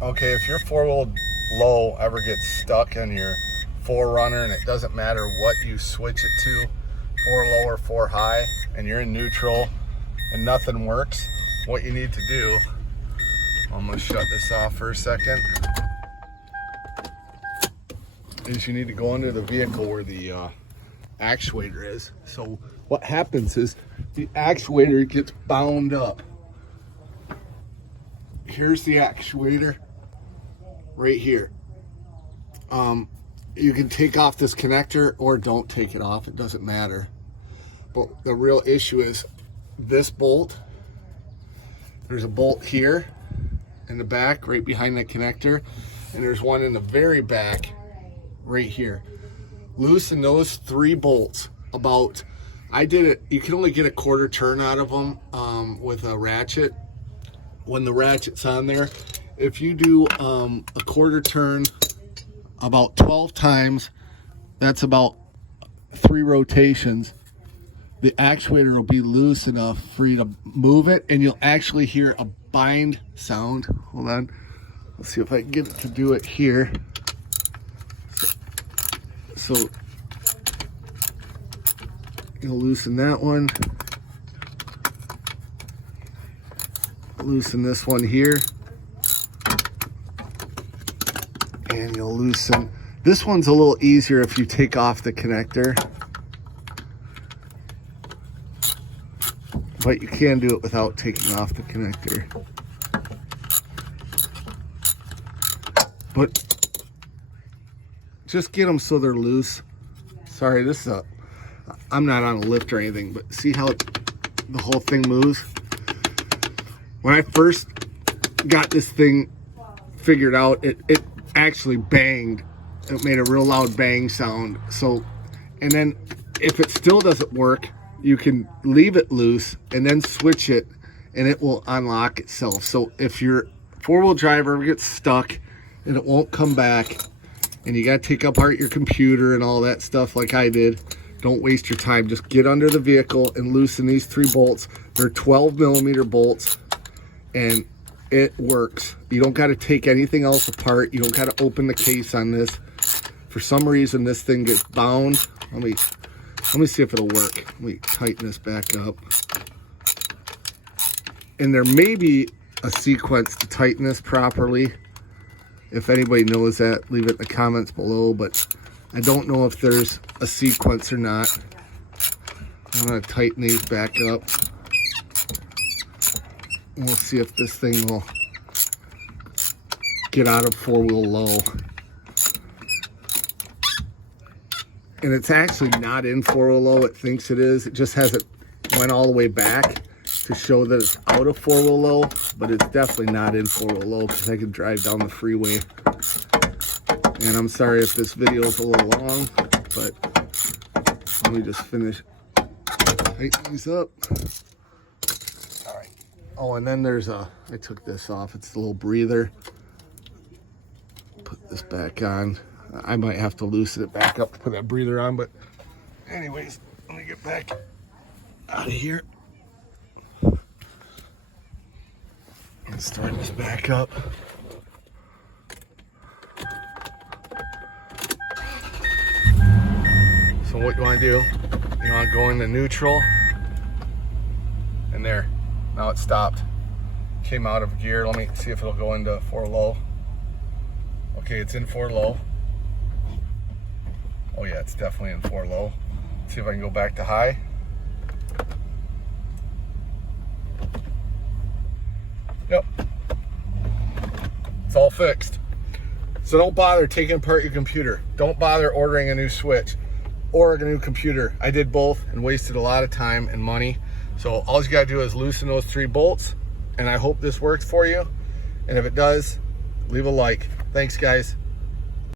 Okay, if your four-wheel low ever gets stuck in your 4Runner, and it doesn't matter what you switch it to, 4 low or 4 high, and you're in neutral and nothing works, what you need to do, I'm gonna shut this off for a second, is you need to go under the vehicle where the actuator is. So what happens is the actuator gets bound up. Here's the actuator right here. You can take off this connector or don't take it off, it doesn't matter. But the real issue is this bolt. There's a bolt here in the back right behind the connector, and there's one in the very back right here. Loosen those 3 bolts. About, I did it, you can only get a 1/4 turn out of them with a ratchet. When the ratchet's on there, if you do a 1/4 turn about 12 times, that's about 3 rotations, the actuator will be loose enough for you to move it, and you'll actually hear a bind sound. Hold on, let's see if I can get it to do it here. So you'll loosen that one, loosen this one here, and you'll loosen this one's a little easier if you take off the connector, but you can do it without taking off the connector. But just get them so they're loose. Sorry, this is I'm not on a lift or anything, but see how the whole thing moves? When I first got this thing figured out, it actually banged. It made a real loud bang sound. So, and then if it still doesn't work, you can leave it loose and then switch it and it will unlock itself. So if your 4-wheel drive ever gets stuck and it won't come back and you got to take apart your computer and all that stuff like I did, don't waste your time. Just get under the vehicle and loosen these 3 bolts. They're 12mm bolts and it works. You don't got to take anything else apart. You don't got to open the case on this. For some reason this thing gets bound. Let me see if it'll work. Let me tighten this back up. And there may be a sequence to tighten this properly. If anybody knows that, leave it in the comments below, but I don't know if there's a sequence or not. I'm gonna tighten these back up. We'll see if this thing will get out of 4-wheel low. And it's actually not in 4-wheel low, it thinks it is. It just hasn't went all the way back to show that it's out of 4-wheel low, but it's definitely not in 4-wheel low because I can drive down the freeway. And I'm sorry if this video is a little long, but let me just finish tighten these up. All right. Oh, and then there's I took this off. It's a little breather. Put this back on. I might have to loosen it back up to put that breather on, but anyways, let me get back out of here and start this back up. So what you want to do, you want to go into neutral, and there, now it stopped. Came out of gear. Let me see if it'll go into 4 low. Okay, it's in 4 low. Oh yeah, it's definitely in 4 low. Let's see if I can go back to high. Yep. It's all fixed. So don't bother taking apart your computer. Don't bother ordering a new switch or a new computer. I did both and wasted a lot of time and money. So all you gotta do is loosen those 3 bolts, and I hope this works for you. And if it does, leave a like. Thanks, guys.